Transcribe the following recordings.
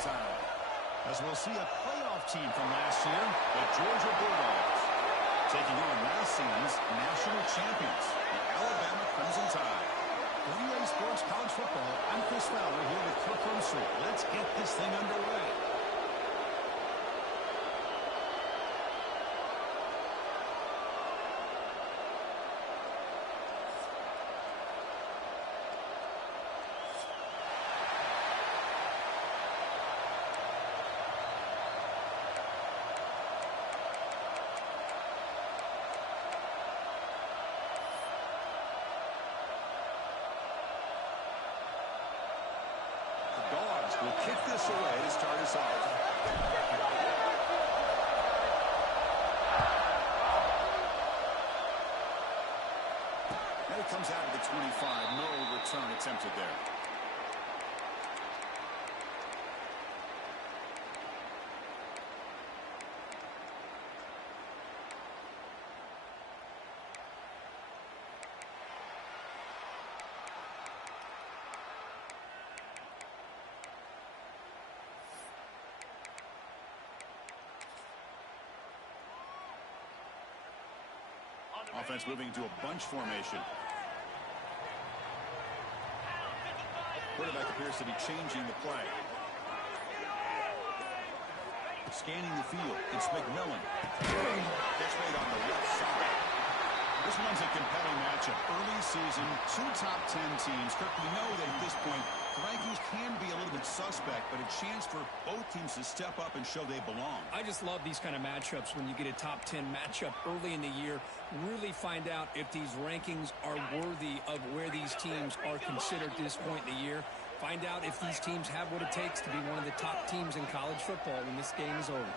time. As we'll see a playoff team from last year, the Georgia Bulldogs, taking on last season's national champions, the Alabama Crimson Tide. 3A Sports College Football, I'm Chris Fowler here with Kirk Herbstreit. Let's get this thing underway. Will kick this away to start us off. And it comes out to the 25. No return attempted there. Offense moving into a bunch formation. Quarterback appears to be changing the play. Scanning the field. It's McMillan. Catch made on the left side. This one's a compelling matchup. Early season, two top 10 teams. Kirk, we know that at this point, the rankings can be a little bit suspect, but a chance for both teams to step up and show they belong. I just love these kind of matchups when you get a top 10 matchup early in the year. Really find out if these rankings are worthy of where these teams are considered at this point in the year. Find out if these teams have what it takes to be one of the top teams in college football when this game is over.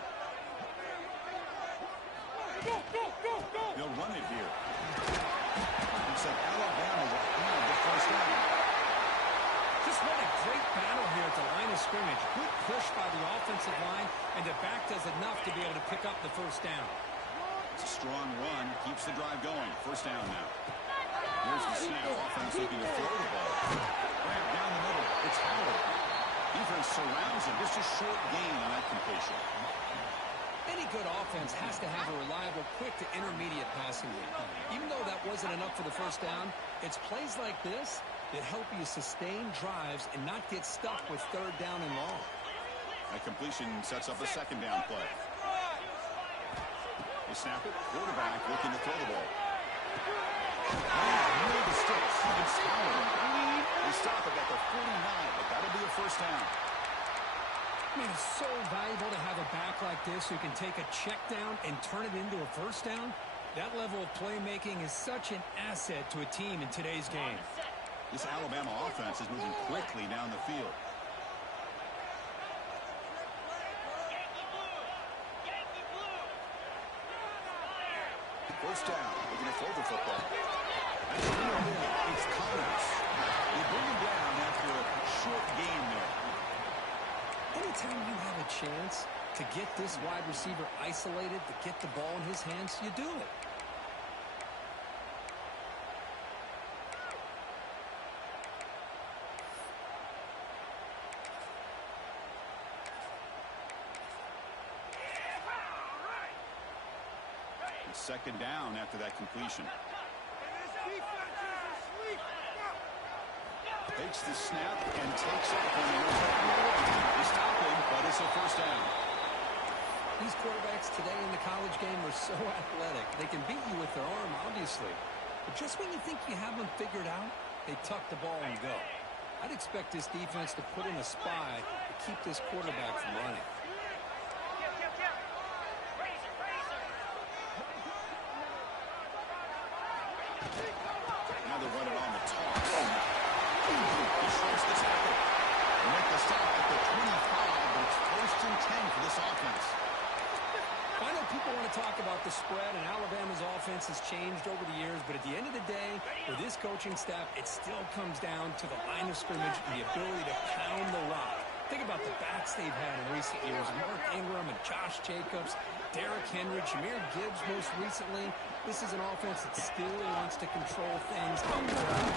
They'll run it here. Looks like Alabama will have the first down. Just what a great battle here at the line of scrimmage. Good push by the offensive line, and the back does enough to be able to pick up the first down. It's a strong run. Keeps the drive going. First down now. Here's the snap. Offense looking to throw the ball. Grab down the middle. It's Howard. Defense surrounds him. Just a short gain on that completion. Any good offense has to have a reliable, quick to intermediate passing game. Even though that wasn't enough for the first down, it's plays like this that help you sustain drives and not get stuck with third down and long. That completion sets up a second down play. They snap it. Quarterback looking to throw the ball. Near the sticks. It's Howard. They stop it at the 49, but that'll be a first down. I mean, it's so valuable to have a back like this who can take a check down and turn it into a first down. That level of playmaking is such an asset to a team in today's game. This Alabama offense is moving quickly down the field. First down. Looking to throw the football. It's Connors. They bring him down after a short gain there. Anytime you have a chance to get this wide receiver isolated, to get the ball in his hands, you do it. Second down after that completion. Takes the snap and takes off on the run. He's stopping, but it's a first down. These quarterbacks today in the college game are so athletic. They can beat you with their arm, obviously. But just when you think you have them figured out, they tuck the ball and go. I'd expect this defense to put in a spy to keep this quarterback from running. Now they're running on the toss. He shorts the tackle. They make the stop at the 25, but it's first and 10 for this offense. I know people want to talk about the spread, and Alabama's offense has changed over the years, but at the end of the day, for this coaching staff, it still comes down to the line of scrimmage and the ability to pound the rock. Think about the backs they've had in recent years. Mark Ingram and Josh Jacobs, Derrick Henry, Jahmyr Gibbs most recently. This is an offense that still wants to control things up and down.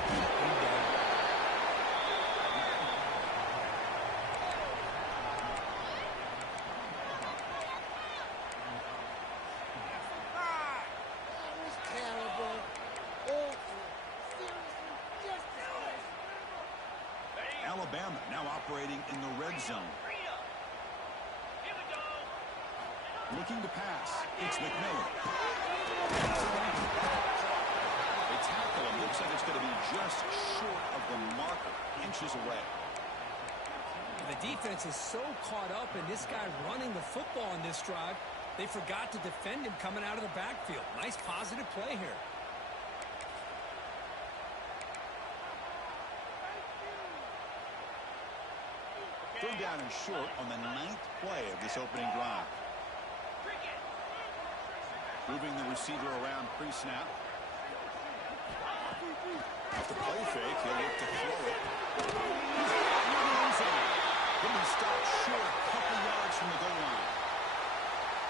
operating in the red zone. Looking to pass. It's McMillan. They tackle him. Looks like it's going to be just short of the marker. Inches away. The defense is so caught up in this guy running the football in this drive, they forgot to defend him coming out of the backfield. Nice positive play here. Third down and short on the 9th play of this opening drive. Moving the receiver around pre-snap. Off the play fake, he'll look to throw it. He'll be stopped short a couple yards from the goal line.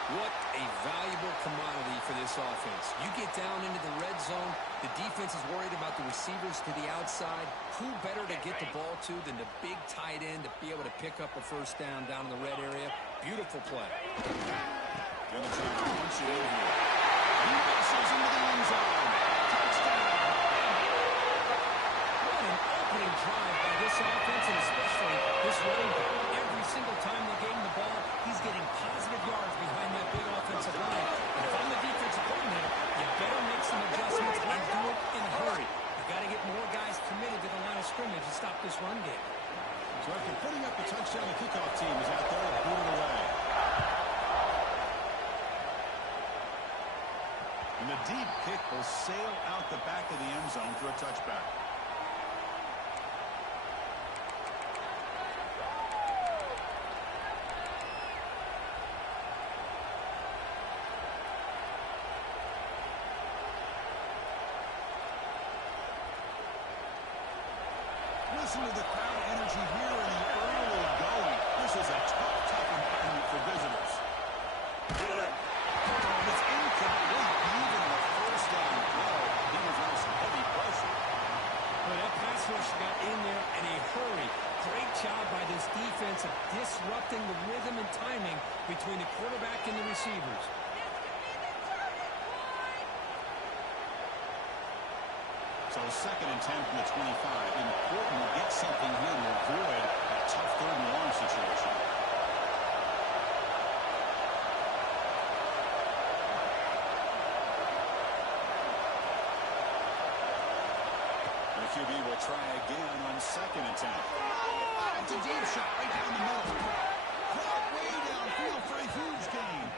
What a valuable commodity for this offense. You get down into the red zone, the defense is worried about the receivers to the outside. Who better to get the ball to than the big tight end to be able to pick up a first down in the red area? Beautiful play. And the team punch it in here. He wrestles into the end zone. Touchdown. What an opening drive by this offense, and especially this running back. Every single time they gave him the ball, he's getting positive yards behind that big offensive line. And if I'm the defensive coordinator, you better make some adjustments and do it in a hurry. You got to get more guys committed to the line of scrimmage to stop this run game. So after putting up the touchdown, the kickoff team is out there to boot it away. And the deep kick will sail out the back of the end zone for a touchback. Listen to the crowd energy here in the early going. This is a tough environment for visitors. It's incomplete. Even on a first down throw, he was under some heavy pressure. Well, that pass rush got in there in a hurry. Great job by this defense of disrupting the rhythm and timing between the quarterback and the receivers. So 2nd and 10 from the 25. Important to get something here to avoid a tough 3rd and long situation. And the QB will try again on 2nd and 10. It's a deep shot right down the middle. Caught way downfield for a huge gain.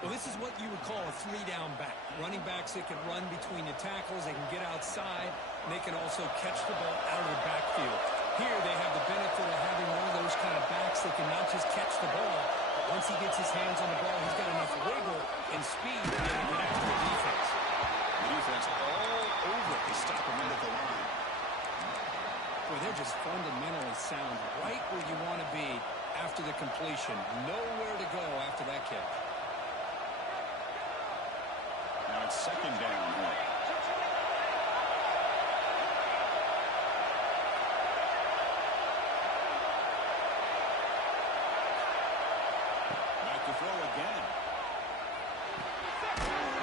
Well, this is what you would call a 3-down back. Running backs that can run between the tackles, they can get outside, and they can also catch the ball out of the backfield. Here they have the benefit of having one of those kind of backs that can not just catch the ball, but once he gets his hands on the ball, he's got enough wiggle and speed to be able to get after the defense. The defense all over to stop him at the line. Boy, they're just fundamentally sound right where you want to be after the completion. Nowhere to go after that catch. Now it's 2nd down here. Back to throw again.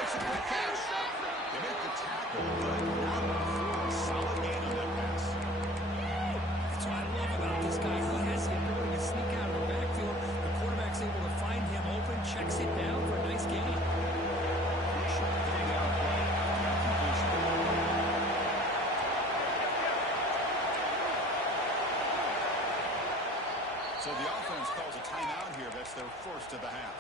It's a quick catch. They make the tackle, but not before. Solid gain on that pass. That's what I love about this guy. He has the ability to sneak out of the backfield. The quarterback's able to find him open, checks it down for a nice gain. So the offense calls a timeout here. That's their first of the half.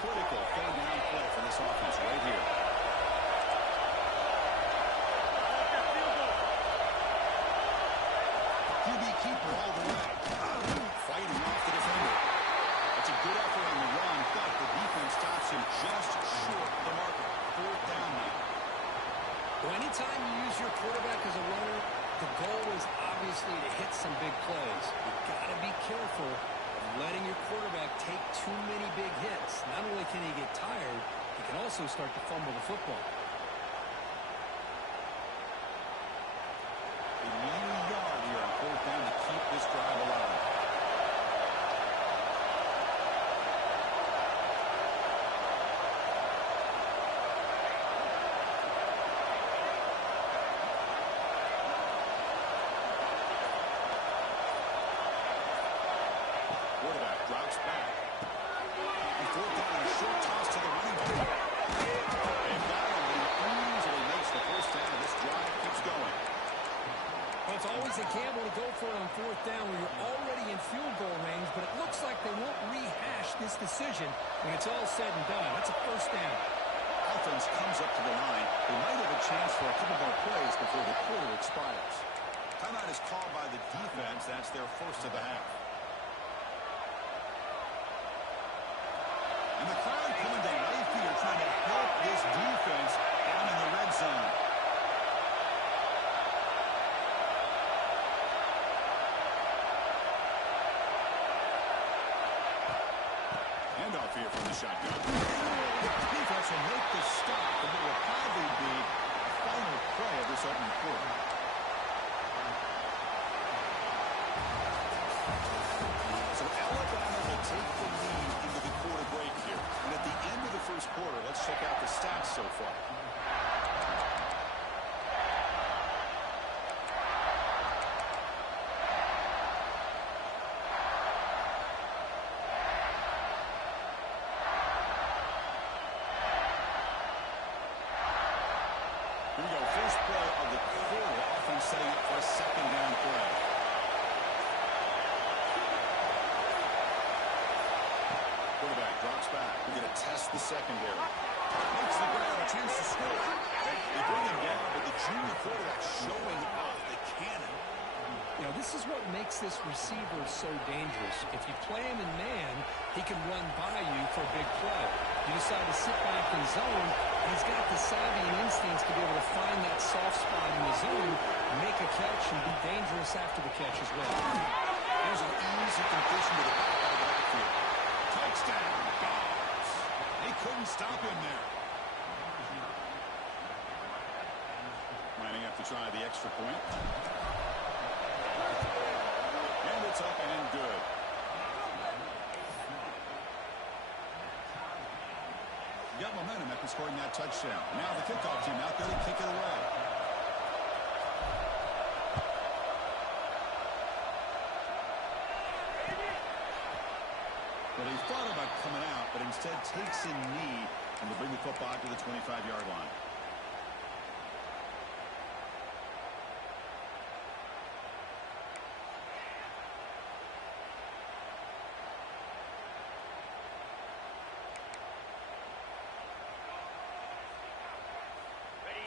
Critical 3rd down play for this offense right here. QB keeper all the way. Fighting off the defender. That's a good effort on the run, but the defense stops him just short of the marker. 4th down now. Well, anytime you use your quarterback as a runner, the goal is obviously to hit some big plays. You've got to be careful of letting your quarterback take too many big hits. Not only can he get tired, he can also start to fumble the football. They need a yard here on 4th down to keep this drops back. And fourth down, a short toss to the running back. And Gallup easily makes the first down. This drive keeps going. Well, it's always a gamble to go for it on fourth down when you're already in field goal range, but it looks like they won't rehash this decision when it's all said and done. That's a first down. Offense comes up to the line. They might have a chance for a couple more plays before the quarter expires. Timeout is called by the defense. That's their first of the half. And the crowd coming to life here trying to help this defense down in the red zone. Handoff here from the shotgun. The defense will make the stop, and it will probably be the final play of this opening quarter. So Alabama will take the lead into the quarter break here. And at the end of the first quarter, let's check out the stats so far. Here we go, first play of the quarter. Offense setting up for a second down play. Quarterback drops back. We're going to test the secondary. Makes the grab, a chance to score. They bring him down, but the junior quarterback showing off the cannon. You know, this is what makes this receiver so dangerous. If you play him in man, he can run by you for a big play. You decide to sit back in zone, and he's got the savvy and instincts to be able to find that soft spot in the zone, make a catch, and be dangerous after the catch as well. There's an easy completion to the back out of the backfield. Touchdown, Dobbs. They couldn't stop him there. Lining up to try the extra point. And it's up and good. Got momentum after scoring that touchdown. Now the kickoff team out there to kick it away. Well, he thought about coming out, but instead takes a knee and will bring the football to the 25-yard line.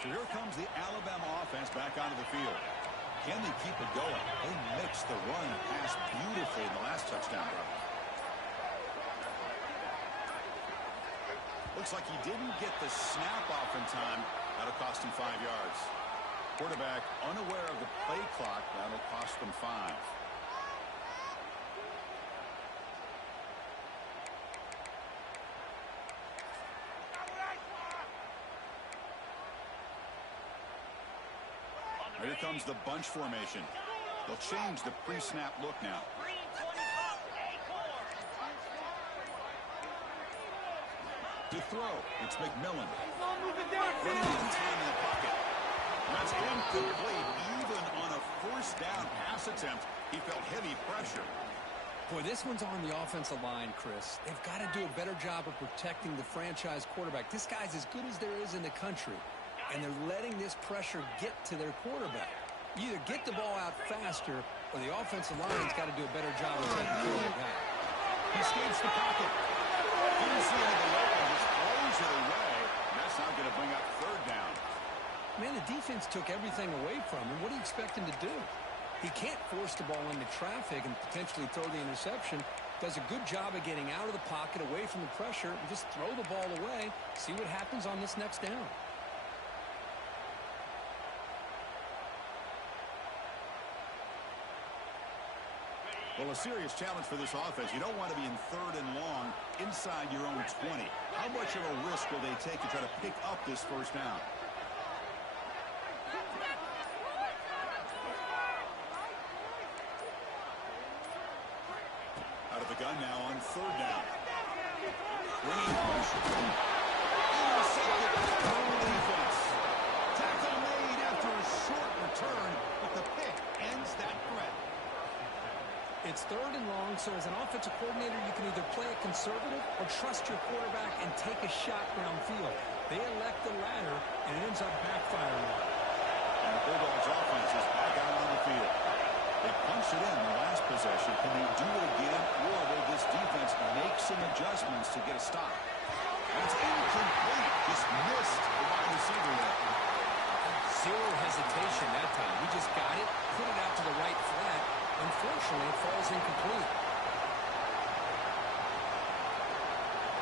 So here comes the Alabama offense back onto the field. Can they keep it going? They mixed the run and pass beautifully in the last touchdown run. Looks like he didn't get the snap off in time. That'll cost him 5 yards. Quarterback unaware of the play clock. That'll cost them 5. Here comes the bunch formation. They'll change the pre-snap look now. To throw, it's McMillan. Running in time in the pocket. That's incomplete. Even on a first down pass attempt, he felt heavy pressure. Boy, this one's on the offensive line, Chris. They've got to do a better job of protecting the franchise quarterback. This guy's as good as there is in the country, and they're letting this pressure get to their quarterback. You either get the ball out faster, or the offensive line's got to do a better job of taking care of the guy. He escapes the pocket. Didn't see anything open, just throws it away. And that's not going to bring up third down. Man, the defense took everything away from him. What do you expect him to do? He can't force the ball into traffic and potentially throw the interception. Does a good job of getting out of the pocket, away from the pressure, and just throw the ball away. See what happens on this next down. Well, a serious challenge for this offense. You don't want to be in third and long inside your own 20. How much of a risk will they take to try to pick up this first down? Out of the gun now on third down. Bringing pressure. Intercepted by the defense. Tackle made after a short return, but the pick ends that threat. It's 3rd and long, so as an offensive coordinator, you can either play it conservative or trust your quarterback and take a shot downfield. They elect the latter, and it ends up backfiring. And the Bulldogs offense is back out on the field. They punched it in the last possession. Can they do it again, or will this defense make some adjustments to get a stop? That's incomplete. Just missed the wide receiver there. Zero hesitation that time. We just got it, put it out to the right flat. Unfortunately, it falls incomplete.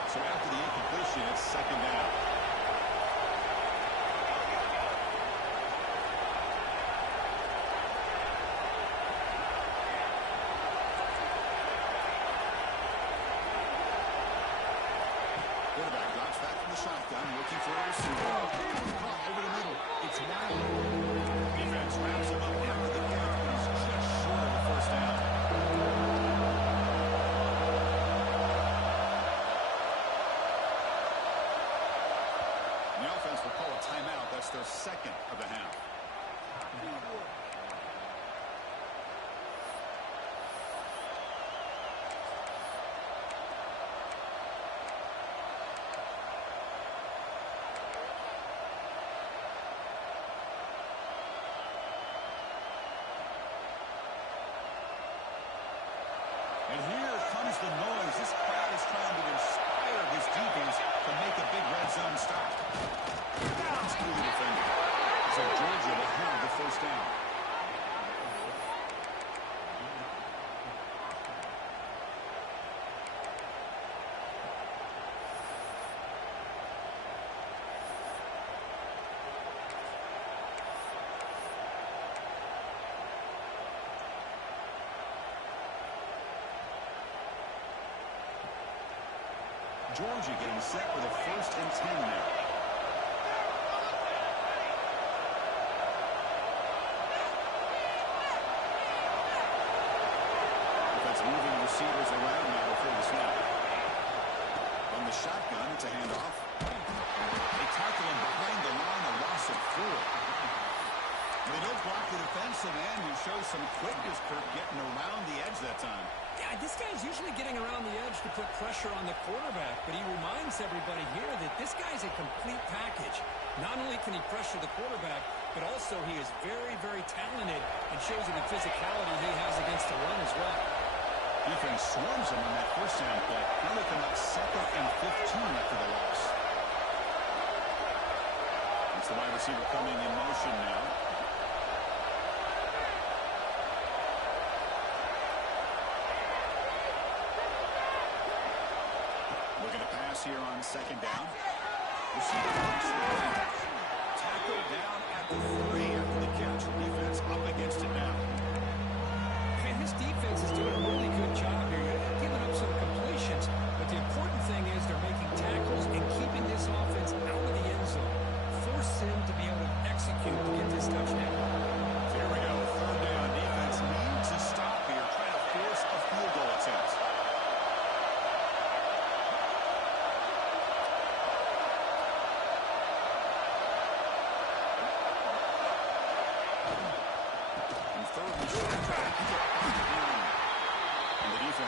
So after the incompletion, it's 2nd down. Quarterback drops back from the shotgun, looking for a receiver. Over the middle. It's wide. Defense wraps him up after the catch. He's just short of the 1st down. The offense will call a timeout. That's their 2nd of the half. And here comes the noise. This crowd is trying to inspire this defense to make a big red zone stop. Comes through the defender. So Georgia will have the 1st down. Georgia getting set with a 1st and 10 now. Defense moving receivers around now before the snap. From the shotgun, it's a handoff. They tackle him behind the line, a loss of 4. They don't block the defensive end, who shows some quickness, Kirk, getting around the edge that time. Yeah, this guy's usually getting around the edge to put pressure on the quarterback, but he reminds everybody here that this guy's a complete package. Not only can he pressure the quarterback, but also he is very, very talented and shows you the physicality he has against the run as well. Defense swarms him on that 1st down play. Now they come up 2nd and 15 after the loss. It's the wide receiver coming in motion now. Here on 2nd down. Tackled down at the 3 after the catch. Defense up against it now. And this defense is doing a really good job here. They're giving up some completions, but the important thing is they're making tackles and keeping this offense out of the end zone. Force them to be able to execute to get this touchdown. Here we go. 3rd down. Defense needs to stop here, trying to force a field goal attempt.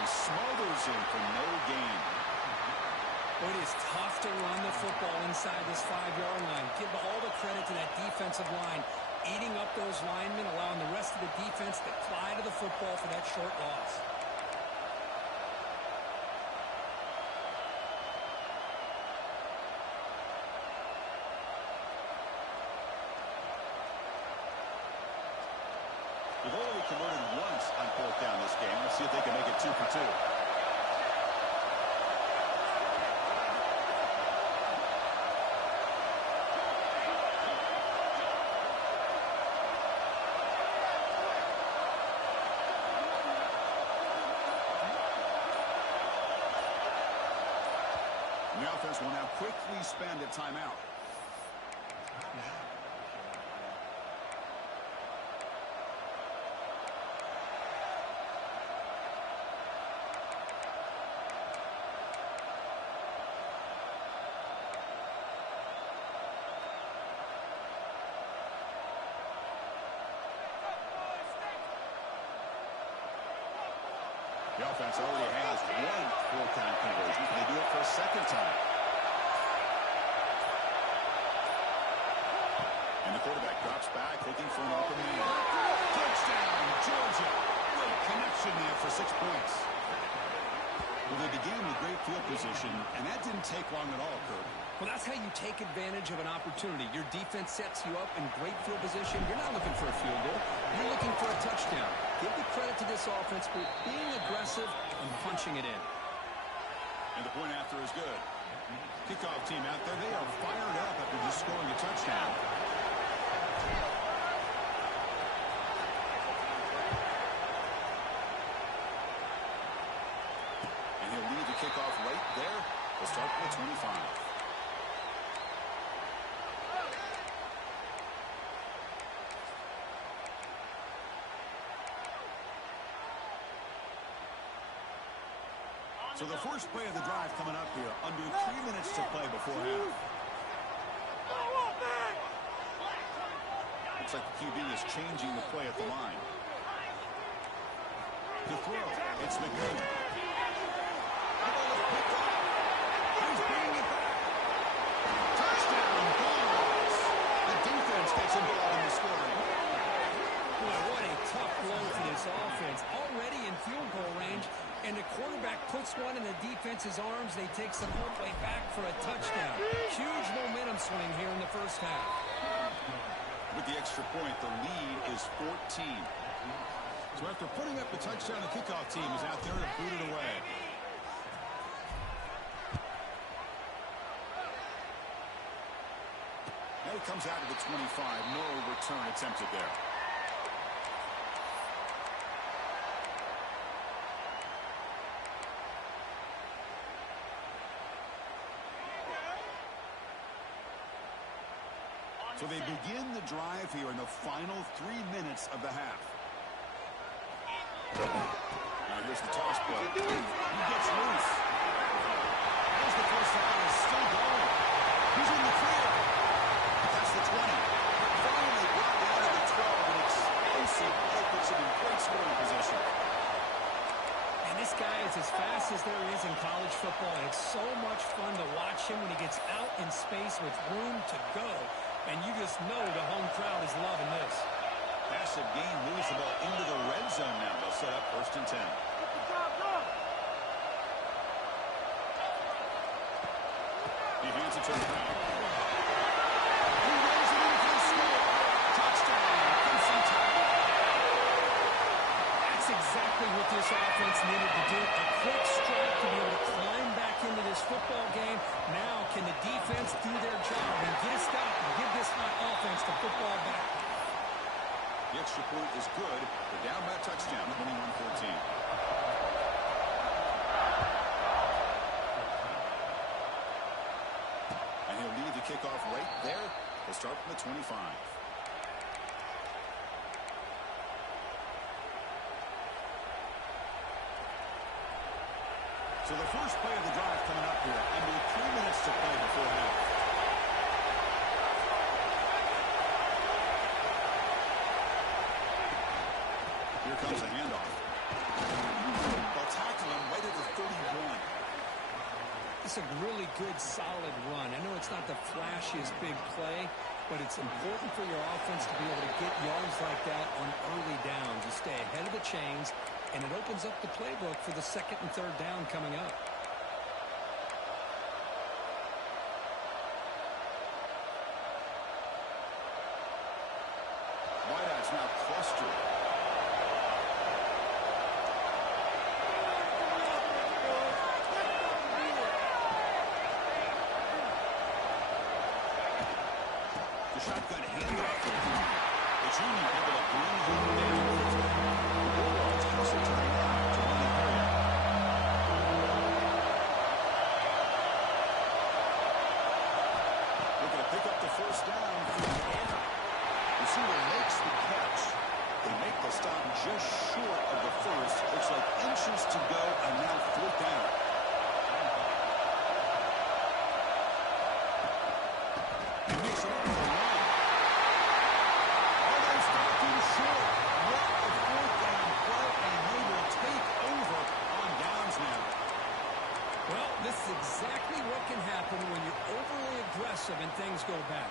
Smothers him for no gain. Well, it is tough to run the football inside this 5-yard line. Give all the credit to that defensive line, eating up those linemen, allowing the rest of the defense to fly to the football for that short loss. They've only converted once on 4th down this game. Let's see if they can make it 2 for 2. The offense will now quickly spend a timeout. The offense already has one four-count conversion. Can they do it for a second time? And the quarterback drops back, looking for an open man. Touchdown, Georgia. Great connection there for 6 points. Well, they began with great field position, and that didn't take long at all, Kirk. Well, that's how you take advantage of an opportunity. Your defense sets you up in great field position. You're not looking for a field goal. You're looking for a touchdown. Give the credit to this offense for being aggressive and punching it in. And the point after is good. Kickoff team out there, they are fired up after just scoring a touchdown. And he'll lead the kickoff right there. We'll start with 25. So the first play of the drive coming up here. Under 3 minutes to play before half. Looks like the QB is changing the play at the line. To throw, it's McMillan. The ball is picked up. He's bringing it back. Touchdown, Bills. The defense gets involved in the scoring. Boy, what a tough blow for this offense. Already in field goal range, and the quarterback puts one in the defense's arms. They take some way back for a touchdown. Huge momentum swing here in the first half. With the extra point, the lead is 14. So after putting up the touchdown, the kickoff team is out there to boot it away. Now he comes out to the 25. No return attempted there. So they begin the drive here in the final 3 minutes of the half. Now here's the toss play. He gets loose. There's the first down. Is still going. He's in the clear. That's the 20. Finally brought down to the 12. An explosive play puts him in great scoring position. And this guy is as fast as there is in college football. And it's so much fun to watch him when he gets out in space with room to go. And you just know the home crowd is loving this. Massive gain moves the ball into the red zone now. They'll set up 1st and 10. He hands it to the back. He runs it in for the score. Touchdown. Crimson Tide. That's exactly what this offense needed to do. A quick strike to be able to climb back into this football game. Now can the defense do their job and get a stop and give this hot offense the football back? The extra point is good. They're down by a touchdown, 21-14. And he'll lead the kickoff right there. We'll start from the 25. So the first play of the drive coming up here. Under 3 minutes to play before half. Here comes a handoff. They'll tackle him right at the 31. It's a really good, solid run. I know it's not the flashiest big play, but it's important for your offense to be able to get yards like that on early downs. You stay ahead of the chains, and it opens up the playbook for the 2nd and 3rd down coming up. Wideouts now clustered. The shotgun handoff. The junior able to bring him down. The Bulldogs toss it to the right to run the area. Looking to pick up the first down through the air. Receiver makes the catch. They make the stop just short of the first. Looks like inches to go, and now 4th down. He makes it up. is exactly what can happen when you're overly aggressive and things go bad.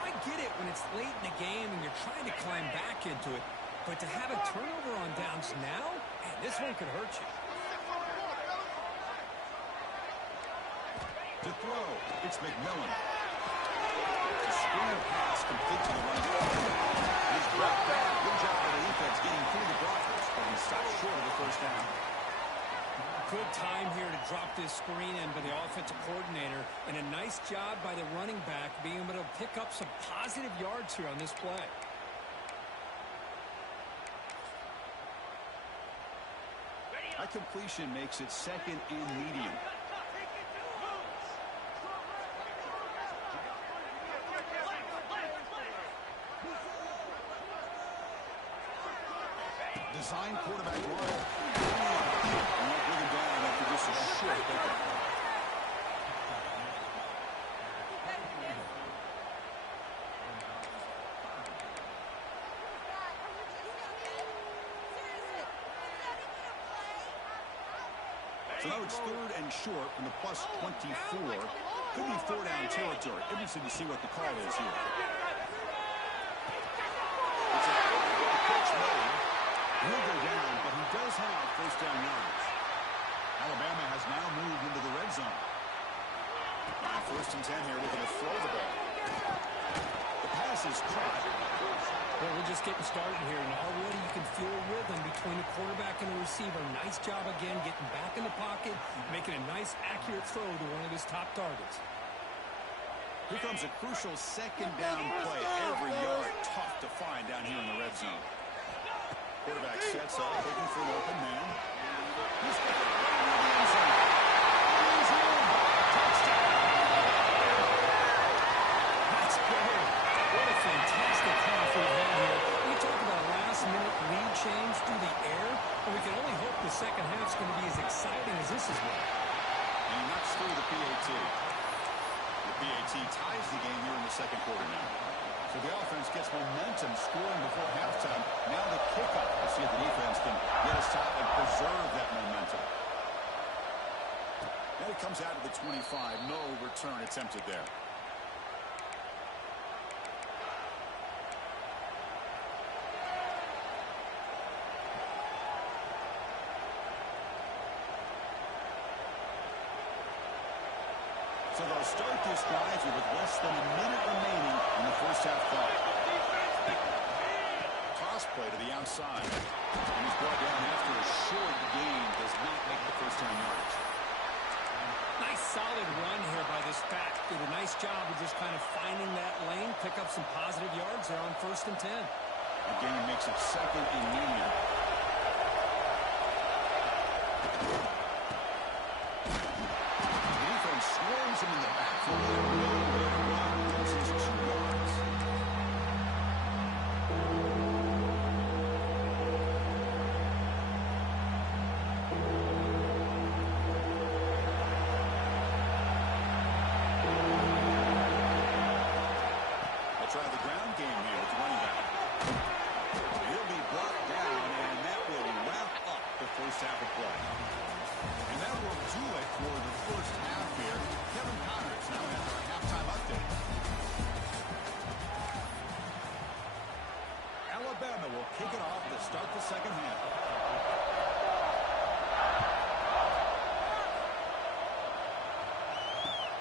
I get it when it's late in the game and you're trying to climb back into it. But to have a turnover on downs now, man, this one could hurt you. To throw, it's McMillan. The screen pass complete to the running back. He's brought back. Good job by the defense getting through the blockers, but he stopped short of the first down. Good time here to drop this screen in by the offensive coordinator, and a nice job by the running back being able to pick up some positive yards here on this play. That completion makes it second and medium. Design quarterback run. And they'll bring him down after just a short pickup. So now it's third and short from the plus 24. Could be four-down territory. Interested to see what the call is here. It's a pitch made. He'll go down, but he does have first down yards. Alabama has now moved into the red zone. First and 10 here, looking to throw the ball. The pass is caught. Well, we're just getting started here, and already you can feel a rhythm between the quarterback and the receiver. Nice job again getting back in the pocket, making a nice, accurate throw to one of his top targets. Here comes a crucial second down play. Every yard tough to find down here in the red zone. Quarterback sets up, looking for an open man. He's got it right in the end zone. He's in. Touchdown. That's good. What a fantastic half we've had here. We talk about a last-minute lead change through the air, and we can only hope the second half's going to be as exciting as this has been. And he knocks through the PAT. The PAT ties the game here in the second quarter now. So the offense gets momentum scoring before halftime. Now the kickoff. We'll see if the defense can get a stop and preserve that momentum. And it comes out of the 25. No return attempted there. So they'll start this drive here with less than a minute remaining in the first half clock. Toss play to the outside. And he's brought down after a short gain. Does not make the first down yardage. Nice solid run here by this back. Did a nice job of just kind of finding that lane, pick up some positive yards there on first and 10. The game makes it second and medium. Swarms him in the backfield. That's his 2 yards. They'll try the ground game here with the running back. He'll be brought down, and that will wrap up the first half of play. And that will do it for the first half here. Kevin Connors now has our halftime update. Alabama will kick it off to start the second half.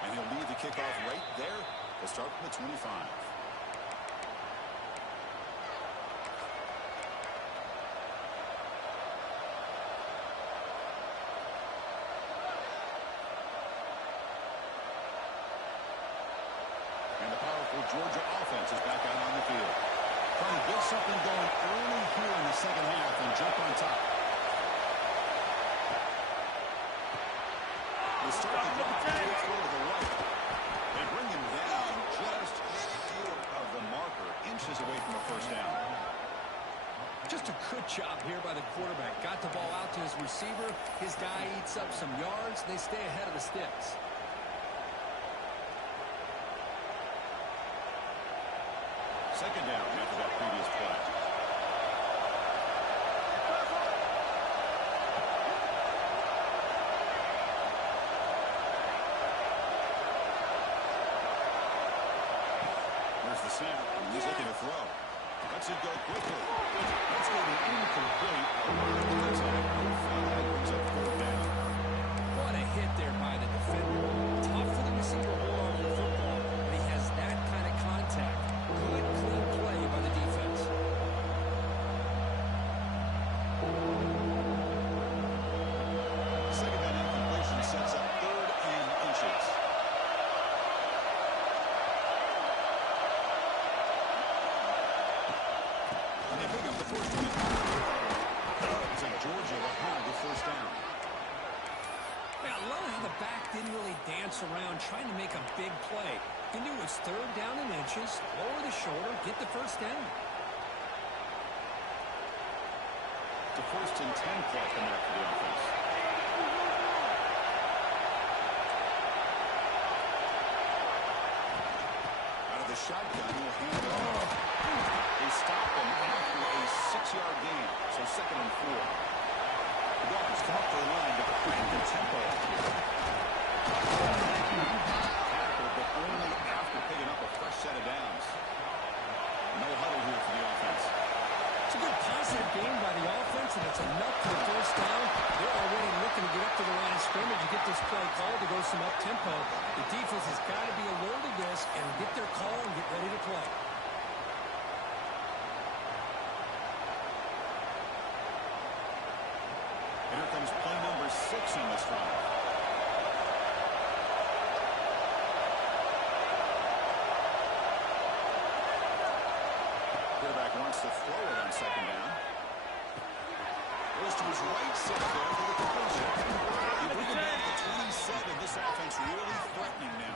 And he'll lead the kickoff right there to start from the 25. Georgia offense is back out on the field. Trying to get something going early here in the second half and jump on top. They start the drive. Throw to the right. They bring him down just short of the marker, inches away from a first down. Just a good job here by the quarterback. Got the ball out to his receiver. His guy eats up some yards. They stay ahead of the sticks. Second down after that previous play. snap. He's looking to throw. Lets it go quickly. Let's go to incomplete. A lot of contact. No flag. Brings up third down. What a hit there by the defender. Tough for the receiver to hold on to the football, but he has that kind of contact. Good, clean play by the defense. Second down incompletion sets up third and inches. And they pick up the first one. Looks like Georgia will have the first down. Yeah, I love how the back didn't really dance around trying to make a big play. He knew it was third down in inches, lower the shoulder, get the first down. It's a first and 10 play coming up for the offense. Out of the shotgun, he'll hand it off. They stop him after a 6-yard gain, so second and 4. The Dogs come up to the line to crank the tempo. Tackle, but only after picking up a fresh set of downs. No huddle here for the offense. It's a good positive game by the offense, and it's enough for the first down. They're already looking to get up to the line of scrimmage and get this play called to go some up-tempo. The defense has got to be alert to this and get their call and get ready to play. And here comes play number 6 on this drive. Quarterback wants to throw it on second down. Goes to his right side there for the completion. You bring him back to 27. This offense really threatening now.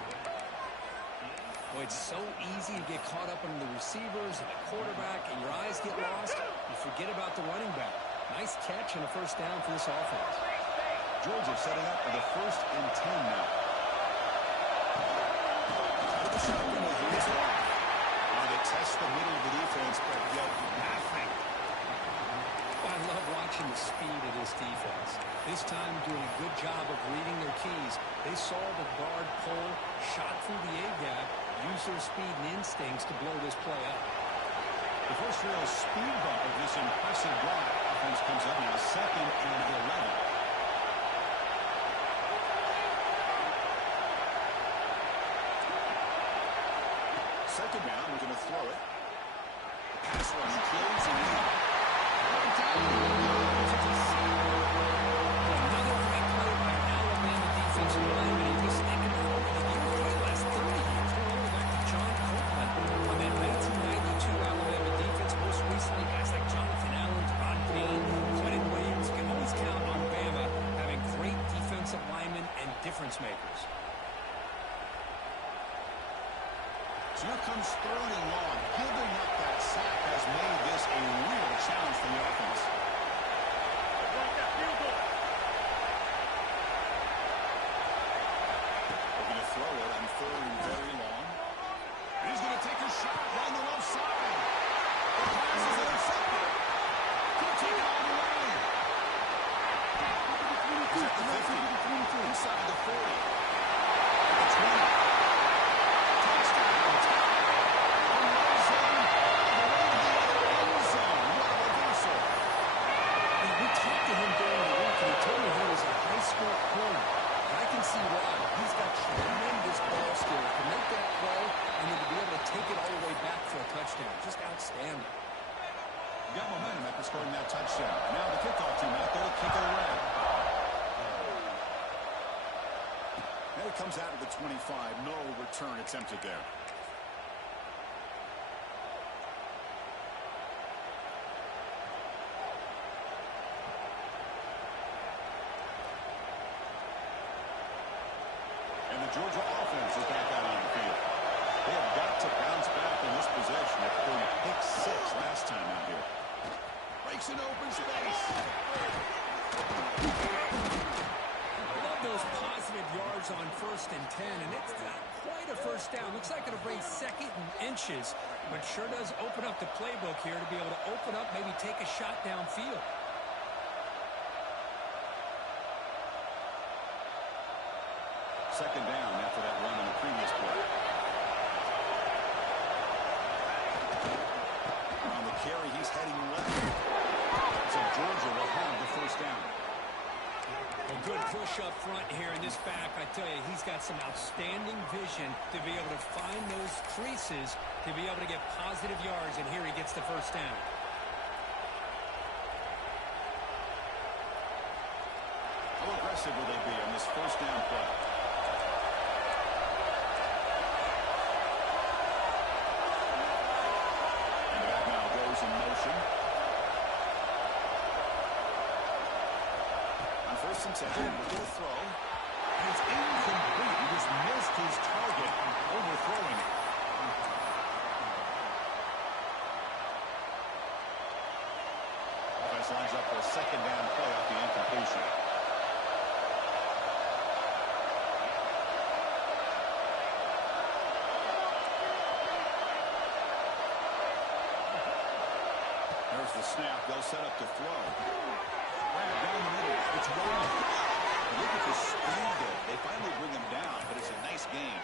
Boy, it's so easy to get caught up in the receivers and the quarterback, and your eyes get lost. You forget about the running back. Nice catch and a first down for this offense. Georgia setting up for the first and 10 now. With the shotgun, he hands it off. They test the middle of the defense, but yet nothing. I love watching the speed of this defense. This time doing a good job of reading their keys. They saw the guard pull, shot through the A-gap, used their speed and instincts to blow this play up. The first real speed bump of this impressive drive. Offense comes up now, second and 11. Second down, we're going to throw it. Pass rush closing in. Another great play by an Alabama defensive lineman. He was thinking over the years, for the last 30 years. We're all back to John Copeland on that 1992 Alabama defense. Most recently, guys like Jonathan Allen, Ron Payne, Quentin Williams. You can always count on Bama having great defensive linemen and difference makers. So here comes third and long. Giving up that sack has made this a real challenge for the offense. They're going to throw it on third and very long. And he's going to take a shot down the left side. The pass is intercepted. Could take it all the way. He's at the 50. Inside the 40. The 20. See why. He's got tremendous ball skills to make that play and then to be able to take it all the way back for a touchdown. Just outstanding. Got momentum after scoring that touchdown. Now the kickoff team out there to kick it away. And it comes out of the 25. No return attempted there. The Georgia offense is back out on the field. They have got to bounce back in this possession. It's been pick 6 last time out here. Breaks an open space. Love those positive yards on first and 10, and it's not quite a first down. Looks like it'll bring second and inches, but sure does open up the playbook here to be able to open up, maybe take a shot downfield. Second down after that run on the previous play. the carry, he's heading left. So Georgia will have the first down. A good push up front here in this back. I tell you, he's got some outstanding vision to be able to find those creases to be able to get positive yards, and here he gets the first down. How aggressive will they be on this first down play? And the back now goes in motion. First and 10, little throw. And it's incomplete. He just missed his target, overthrowing it. Offense lines up for a second down play off the incompletion. There's the snap. They'll set up to throw. Down the middle. It's wrong. Look at the speed there. They finally bring him down, but it's a nice game.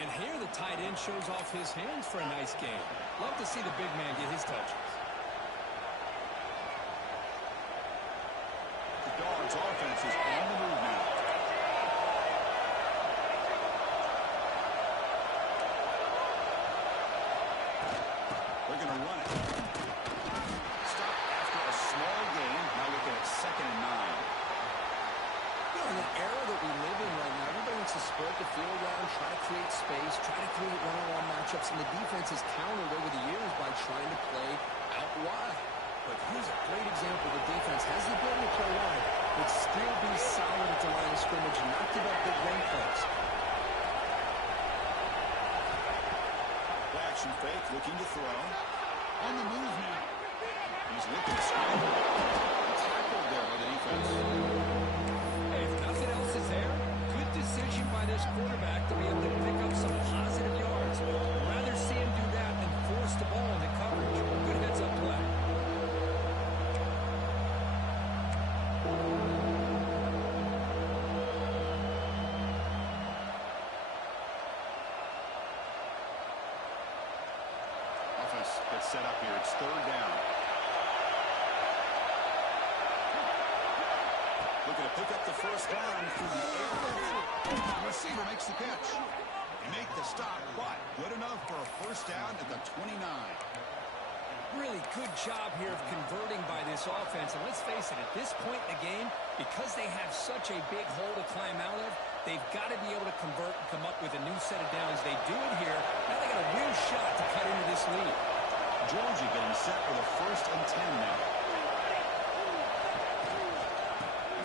And here the tight end shows off his hands for a nice game. Love to see the big man get his touches. The Dogs offense is on the move now. They're going to run it. Second and 9. You know, in the era that we live in right now, everybody wants to spread the field out, try to create space, try to create one-on-one matchups, and the defense has countered over the years by trying to play out wide. But here's a great example. The defense has the ability to play wide, but still be solid at the line of scrimmage and not give up big run plays. Play action fake, looking to throw. On the move now. He's looking to scramble. Tackled there by the defense. Hey, if nothing else is there, good decision by this quarterback to be able to pick up some positive yards. I'd rather see him do that than force the ball into coverage. Good heads-up play. Offense gets set up here. It's third down. Looking to pick up the first down through the air. The receiver makes the catch. They make the stop, but good enough for a first down at the 29. Really good job here of converting by this offense. And let's face it, at this point in the game, because they have such a big hole to climb out of, they've got to be able to convert and come up with a new set of downs. They do it here. Now they got a real shot to cut into this lead. Georgia getting set with a first and 10 now.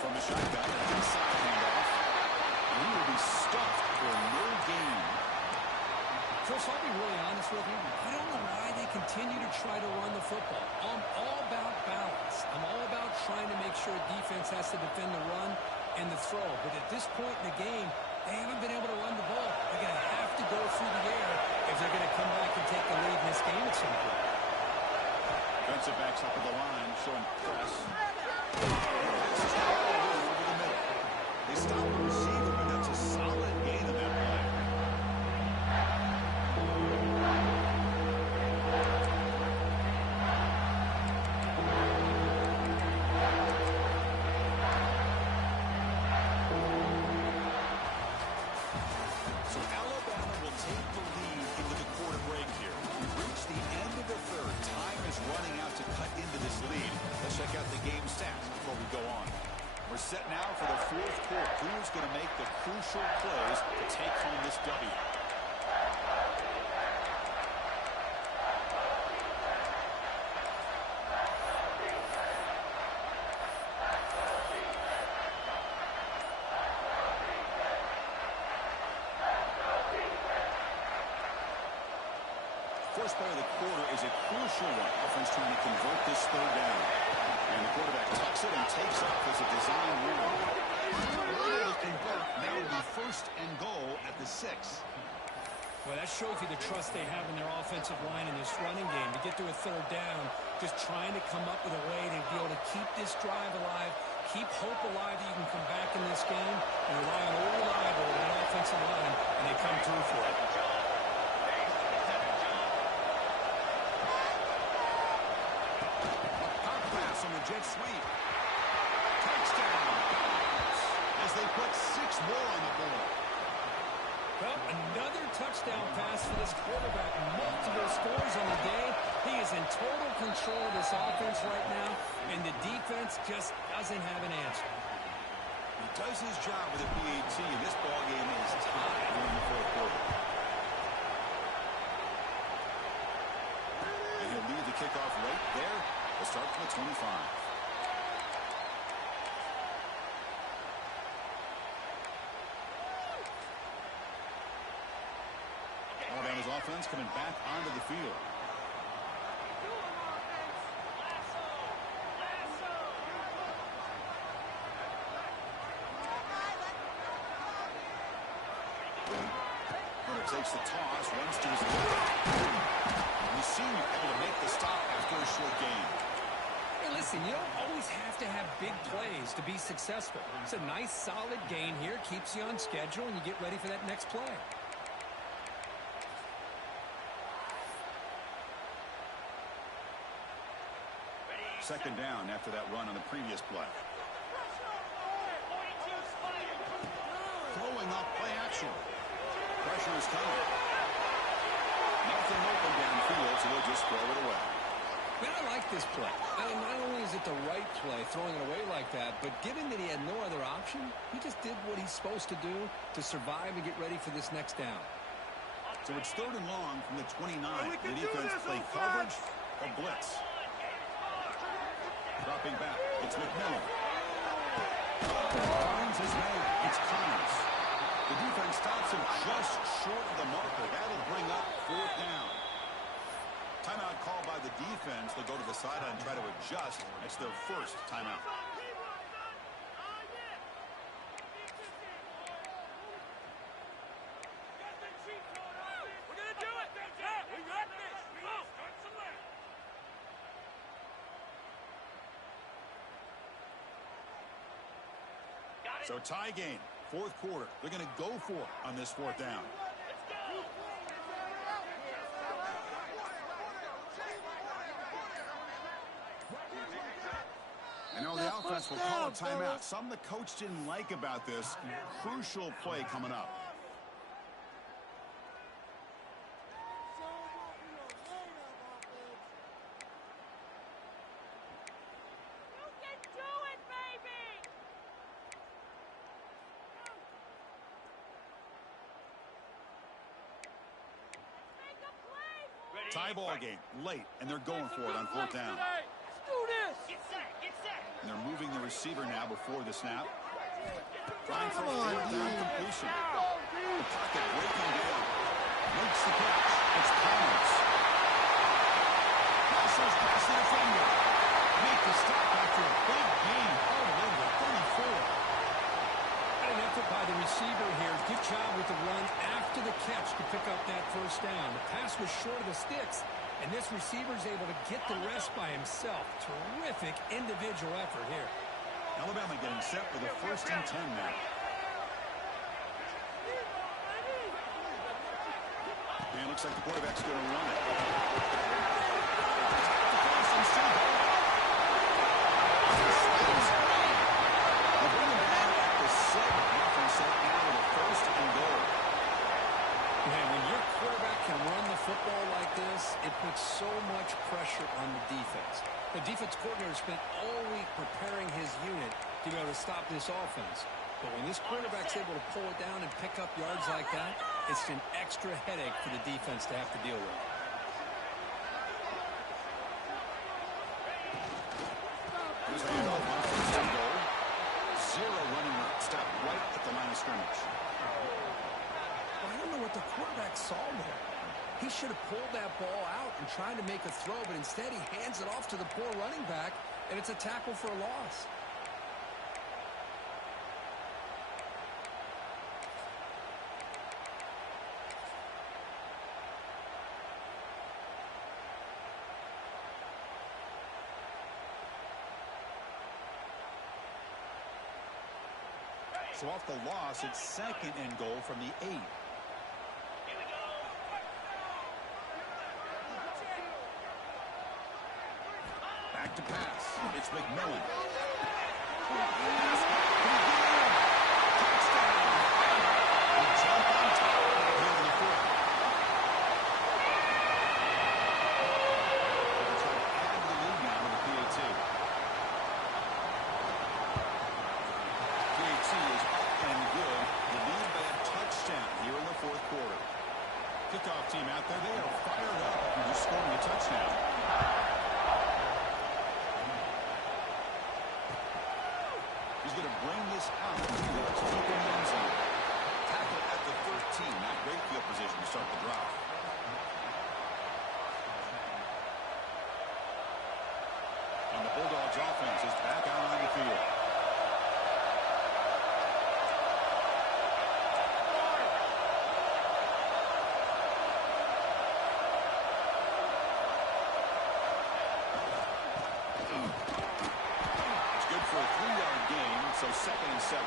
From the shotgun, an inside handoff. He will be stuffed for no gain. Chris, I'll be really honest with you. I don't know why they continue to try to run the football. I'm all about balance. I'm all about trying to make sure defense has to defend the run and the throw. But at this point in the game, they haven't been able to run the ball. They're going to have to go through the air if they're going to come back and take the lead in this game at some point. Defensive backs up at the line, showing press. Over the middle. They stop the receiver, and that's a solid gain on that play. So Alabama will take the lead into the quarter break here. We've reached the end of the third. Time is running out to cut into this lead. Let's check out the game stats before we go on. We're set now for the fourth quarter. Who's going to make the crucial plays to take home this W? First play of the quarter is a crucial one. Offense trying to convert this third down. And the quarterback tucks it and takes off as a design run. Now will be first and goal at the 6. Well, that shows you the trust they have in their offensive line in this running game. To get to a third down, just trying to come up with a way to be able to keep this drive alive, keep hope alive that you can come back in this game, and rely on a reliable and offensive line, and they come through for it. jet sweep. Touchdown. As they put 6 more on the board. Well, another touchdown pass for this quarterback. Multiple scores on the day. He is in total control of this offense right now, and the defense just doesn't have an answer. He does his job with a PAT, and this ballgame is tied here in the fourth quarter. And he'll lead the kickoff right there. We'll start from the 25. Alabama's offense coming back onto the field. Hunter takes the toss, runs to his left. The senior able to make the stop after a short gain. Hey, listen, you don't always have to have big plays to be successful. It's a nice, solid gain here. Keeps you on schedule, and you get ready for that next play. Second down after that run on the previous play. Throwing up play action. Pressure is coming. Nothing open downfield, so they'll just throw it away. Man, I like this play. I mean, not only is it the right play, throwing it away like that, but given that he had no other option, he just did what he's supposed to do to survive and get ready for this next down. So it's 3rd and long from the 29. The defense play coverage or blitz. Dropping back, it's McMillan. Finds his man, it's Connors. The defense stops him just short of the marker. That'll bring up 4th down. Timeout called by the defense. They'll go to the sideline and try to adjust. It's their first timeout. We're going to do it. We got this. So tie game, 4th quarter. They're going to go for it on this 4th down. I know the offense will call a timeout. Something the coach didn't like about this. Crucial play coming up. Tie ball game, late, and they're going for it on 4th down. Let's do this. Get set. And they're moving the receiver now before the snap. Trying for a 4th down completion. The pocket breaking down. Makes the catch. It's Connors. Passes past the defender. Make the stop after a big gain all the way to the 34. An effort by the receiver here. Good job with the run after the catch to pick up that 1st down. The pass was short of the sticks, and this receiver's able to get the rest by himself. Terrific individual effort here. Alabama getting set with a 1st and 10 now. And it looks like the quarterback's going to run it. Football like this, it puts so much pressure on the defense. The defense coordinator spent all week preparing his unit to be able to stop this offense. But when this quarterback's able to pull it down and pick up yards like that, it's an extra headache for the defense to have to deal with. Here's handoff on 1st and goal. 0 running stop right at the line of scrimmage. Well, I don't know what the quarterback saw there. He should have pulled that ball out and tried to make a throw, but instead he hands it off to the poor running back, and it's a tackle for a loss. So off the loss, it's 2nd and goal from the 8. Back to pass. It's McMillan. Jump on top here in the fourth. They'll try to add the lead now to the PAT. PAT is up and good. The lead by a touchdown here in the fourth quarter. Kickoff team out there, they are fired up after just scoring a touchdown. He's going to bring this out to keep him in zone. Tackle at the 13. Not great field position to start the drive. And the Bulldogs offense is back out on the field. It's good for a 3-yard gain, so 2nd and 7.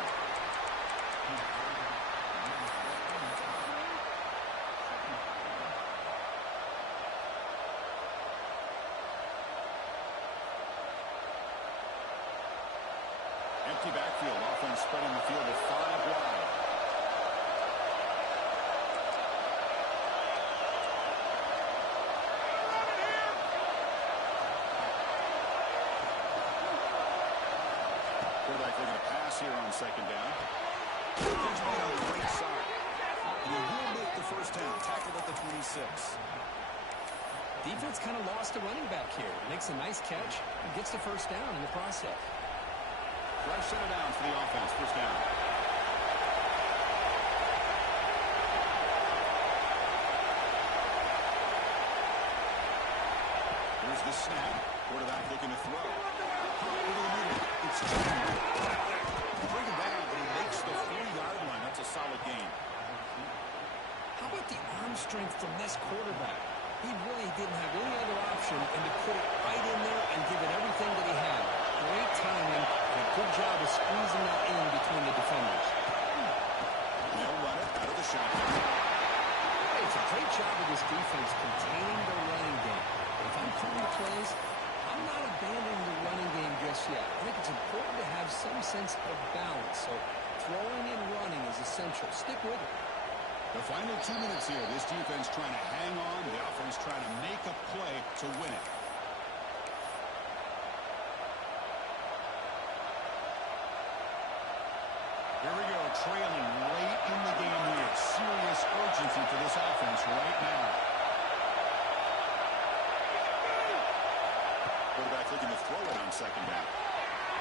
Empty backfield, offense spreading the field with 5 wide. Quarterback looking to pass here on 2nd down. Catch made on the right side. And he will make the first down, tackled at the 26. Defense kind of lost a running back here. Makes a nice catch and gets the first down in the process. Fresh set of downs for the offense. First down. Here's the snap. Quarterback looking to throw. Over the middle. It's bring him down, but he makes the 4-yard line. That's a solid gain. How about the arm strength from this quarterback? He really didn't have any other option than to put it right in there and give it everything that he had. Great timing and a good job of squeezing that in between the defenders. They'll run it out of the shotgun. It's a great job of this defense containing the running game. If I'm calling the plays, I'm not abandoning the running game just yet. I think it's important to have some sense of balance. So throwing and running is essential. Stick with it. The final 2 minutes here. This defense trying to hang on. The offense trying to make a play to win it. Here we go. Trailing late in the game here. Serious urgency for this offense right now. Quarterback looking to throw it on 2nd down.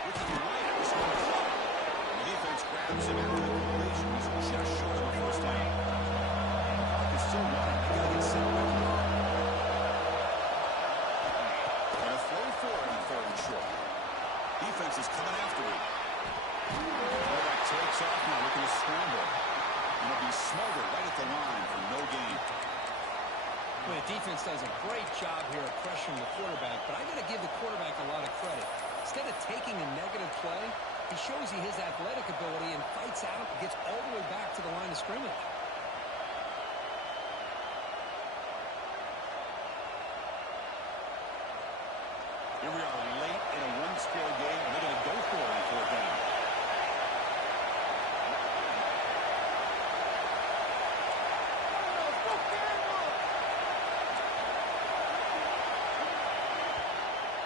Looking right at this one. The defense grabs him after the completion. He's just short of the first down. The clock is still running. They gotta get set right here. And a throw for it on 3rd and short. Defense is coming after him. Quarterback takes off now, looking to scramble. And it'll be smothered right at the line for no gain. Well, the defense does a great job here of pressuring the quarterback, but I got to give the quarterback a lot of credit. Instead of taking a negative play, he shows you his athletic ability and fights out and gets all the way back to the line of scrimmage. Here we are late in a one-score game, and they're going to go for it on 4th down.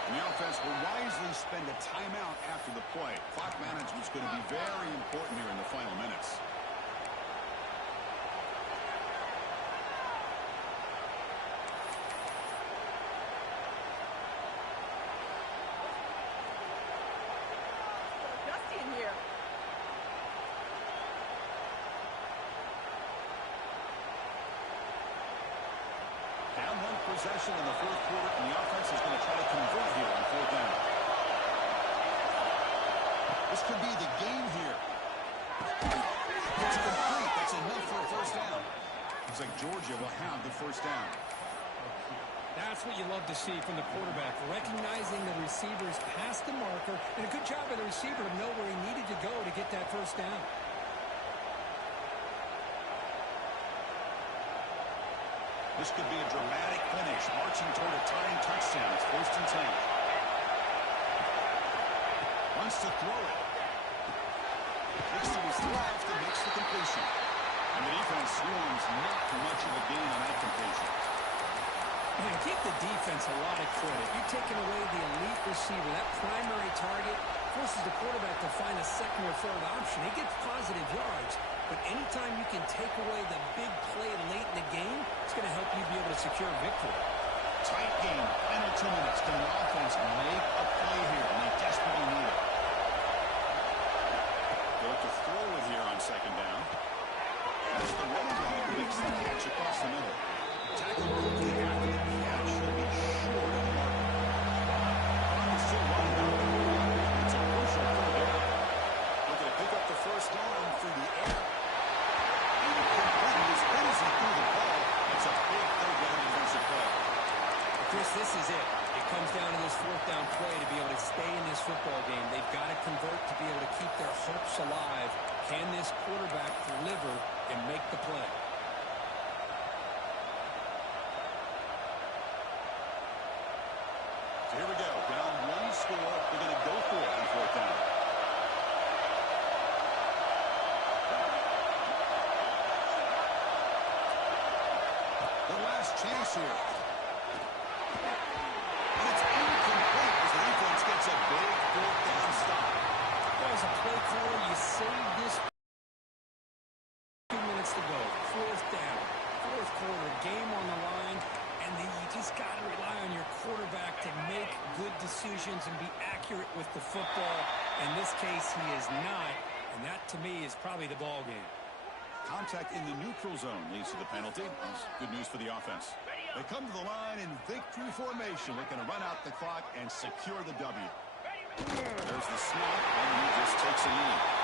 And the offense will wisely spend a timeout after the play. Clock management is going to be very important here in the final minutes. Dusty in here. Down 1 possession in the 4th quarter, and the offense is going to try to convert here on 4th down. This could be the game here. It's complete. That's enough for a first down. Looks like Georgia will have the first down. That's what you love to see from the quarterback, recognizing the receiver's past the marker, and a good job by the receiver to know where he needed to go to get that first down. This could be a dramatic finish, marching toward a tying touchdown. It's 1st and 10. Wants to throw it. Looks to his left and makes the completion. And the defense swarms not much of a gain on that completion. Man, give the defense a lot of credit. You're taking away the elite receiver. That primary target forces the quarterback to find a second or third option. He gets positive yards, but anytime you can take away the big play late in the game, it's going to help you be able to secure a victory. Tight game. Final 2 minutes. Can the offense make a play here? And they desperately need it. They look to throw it here on second down. As the running back makes the catch across the middle. Tackle quickly after the catch. Should be short of the mark. He's still running out. It's a crucial third down. Looking to pick up the first down through the air. Incomplete. As good as he threw the ball, it's a big third down defensive play. Chris, this is it. It comes down to this fourth down play to be able to stay in this football game. They've got to convert to be able to keep their hopes alive. Can this quarterback deliver and make the play? So here we go. Down one score. They're going to go for it on fourth down. Their last chance here. And it's incomplete as the defense gets a big fourth down stop. As a play caller, you save this 2 minutes to go. Fourth down. Fourth quarter. Game on the line. And then you just got to rely on your quarterback to make good decisions and be accurate with the football. In this case, he is not. And that, to me, is probably the ball game. Contact in the neutral zone leads to the penalty. That's good news for the offense. They come to the line in victory formation, looking to run out the clock and secure the W. There's the snap, and he just takes a knee.